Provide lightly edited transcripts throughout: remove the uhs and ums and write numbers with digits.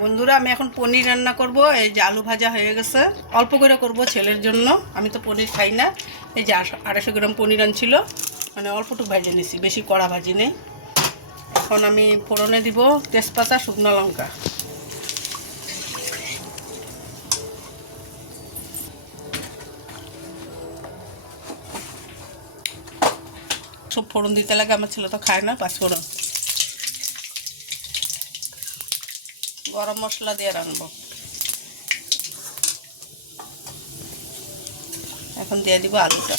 বন্ধুরা, আমি এখন পনির রান্না করব। এই যে আলু ভাজা হয়ে গেছে, অল্প করে করব ছেলের জন্য। আমি তো পনির খাই না। এই যে 250 গ্রাম পনির আনছিল, মানে অল্পটুকু ভাজে নিছি, বেশি কড়া ভাজি নেই। এখন আমি ফোড়নে দিব তেজপাতা, শুকনো লঙ্কা। সব ফোড়ন দিতে লাগে, আমার ছেলে তো খায় না পাঁচফোড়ন। গরম মশলা দিয়ে রাখবো। এখন দিয়ে দিব আলুটা।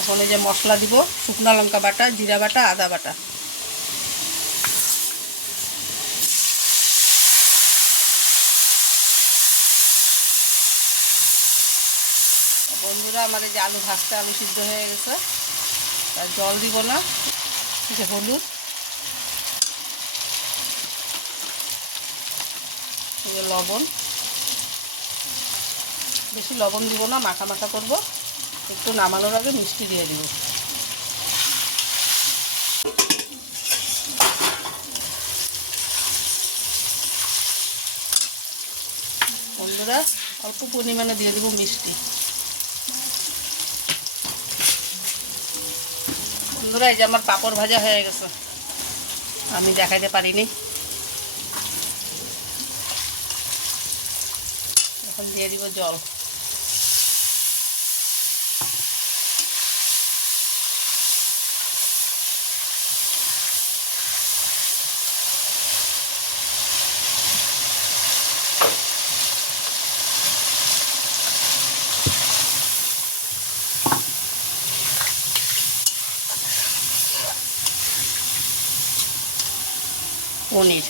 এখন এই যে মশলা দিব, শুকনো লঙ্কা বাটা, জিরা বাটা, আদা বাটা। বন্ধুরা, আমার এই যে আলু ভাজতে, আলু সিদ্ধ হয়ে গেছে, আর জল দিব না। যে হলুদ, এই যে লবণ, বেশি লবণ দিব না, মাখা মাখা করব। একটু নামানোর আগে মিষ্টি দিয়ে দিব। বন্ধুরা, অল্প পরিমাণে দিয়ে দিব মিষ্টি। বন্ধুরা, এই যে আমার পাঁপড় ভাজা হয়ে গেছে, আমি দেখাইতে পারিনি। এখন দিয়ে দিব জল। পনির,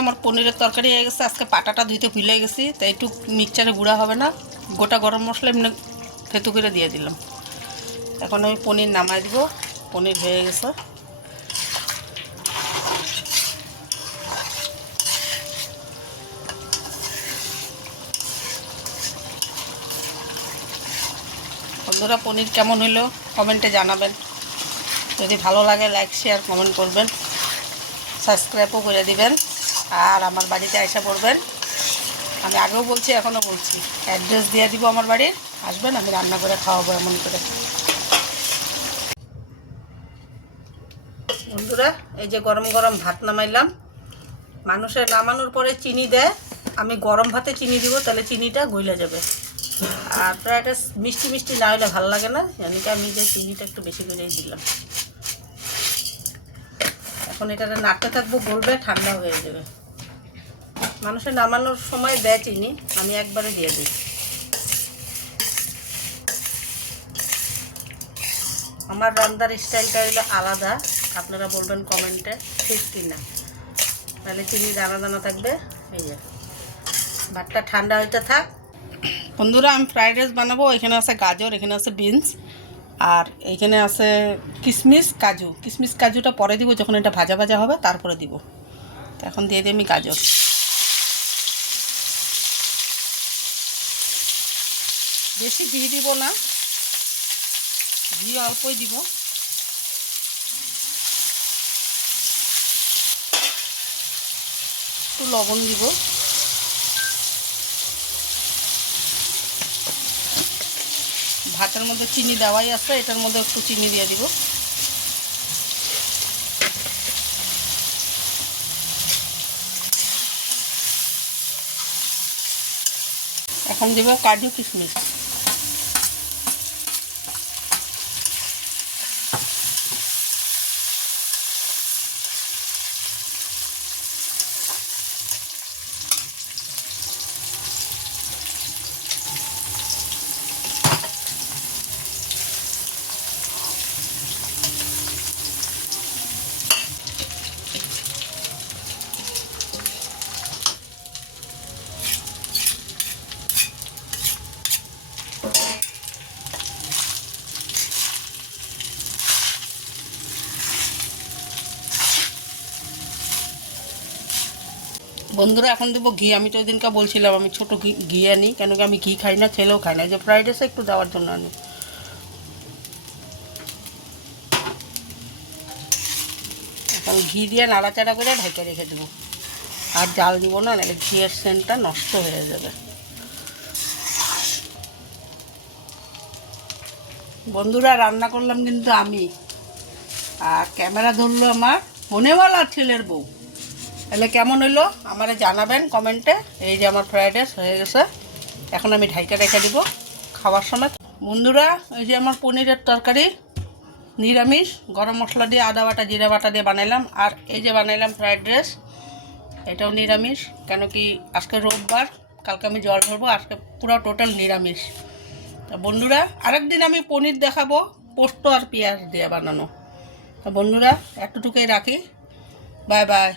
আমার পনিরের তরকারি হয়ে গেছে। আজকে পাটাটা ধুইতে ভুলে গেছি, তাই একটু মিক্সচারে গুঁড়া হবে না, গোটা গরম মশলা এমনি থেতু করে দিয়ে দিলাম। এখন আমি পনির নামাই দিব। পনির হয়ে গেছে। বন্ধুরা, পনির কেমন হলো কমেন্টে জানাবেন। যদি ভালো লাগে লাইক, শেয়ার, কমেন্ট করবেন, সাবস্ক্রাইবও করে দিবেন। আর আমার বাড়িতে এসে পড়বেন। আমি আগেও বলছি, এখনও বলছি, অ্যাড্রেস দিয়ে দিব আমার বাড়ির। আসবেন, আমি রান্না করে খাওয়াবো এমন করে। বন্ধুরা, এই যে গরম গরম ভাত নামাইলাম। মানুষের নামানোর পরে চিনি দেয়, আমি গরম ভাতে চিনি দিব, তাহলে চিনিটা গইলে যাবে। আর প্রায় এটা মিষ্টি মিষ্টি না হলে ভালো লাগে না, এমনিতে আমি যে চিনিটা একটু বেশি করেই দিলাম। এখন এটা নাড়তে থাকবো, গলবে, ঠান্ডা হয়ে যাবে। মানুষের নামানোর সময় দেয় চিনি, আমি একবারে দিয়ে দিই। আমার রান্নার স্টাইলটা হলো আলাদা, আপনারা বলবেন কমেন্টে ঠিক কিনা। তাহলে চিনি দানা দানা থাকবে। এই যে ভাতটা ঠান্ডা হইতে থাক। বন্ধুরা, আমি ফ্রাইড রাইস বানাবো। এখানে আছে গাজর, এখানে আছে বিনস, আর এখানে আছে কিশমিশ, কাজু। কিশমিশ কাজুটা পরে দিব, যখন এটা ভাজা ভাজা হবে তারপরে দিব। তো এখন দিয়ে দিই আমি গাজর। বেশি ঘি দিব না, ঘি অল্পই দিব। একটু লবণ দিব। ভাতের মধ্যে চিনি দেওয়াই আছে, এটার মধ্যে একটু চিনি দিয়ে দিব। এখন দেব কাজু, কিশমিশ। বন্ধুরা এখন দেবো ঘি। আমি তো ওই দিনকে বলছিলাম আমি ছোটো ঘি আনি, কেন কি আমি ঘি খাই না, ছেলেও খাই না, যে ফ্রাইড রাইসে একটু দেওয়ার জন্য আনি। এখন ঘি দিয়ে নাড়াচাড়া করে ঢেকে রেখে দেবো, আর জাল দিব না, নাহলে ঘিয়ের সেন্টটা নষ্ট হয়ে যাবে। বন্ধুরা রান্না করলাম কিন্তু আমি, আর ক্যামেরা ধরলো আমার মনেওয়ালা ছেলের বউ। তাহলে কেমন হইলো আমারে জানাবেন কমেন্টে। এই যে আমার ফ্রাইড রাইস হয়ে গেছে, এখন আমি ঢাইকা রেখে দিব খাওয়ার সময়। বন্ধুরা এই যে আমার পনিরের তরকারি নিরামিষ, গরম মশলা দিয়ে আদা বাটা জিরা বাটা দিয়ে বানাইলাম। আর এই যে বানাইলাম ফ্রাইড রাইস, এটাও নিরামিষ, কেন কি আজকে রোববার, কালকে আমি জল ধরবো, আজকে পুরো টোটাল নিরামিষ। তা বন্ধুরা আরেকদিন আমি পনির দেখাবো পোস্ত আর পেঁয়াজ দিয়ে বানানো। তো বন্ধুরা এতটুকুই রাখি, বাই বাই।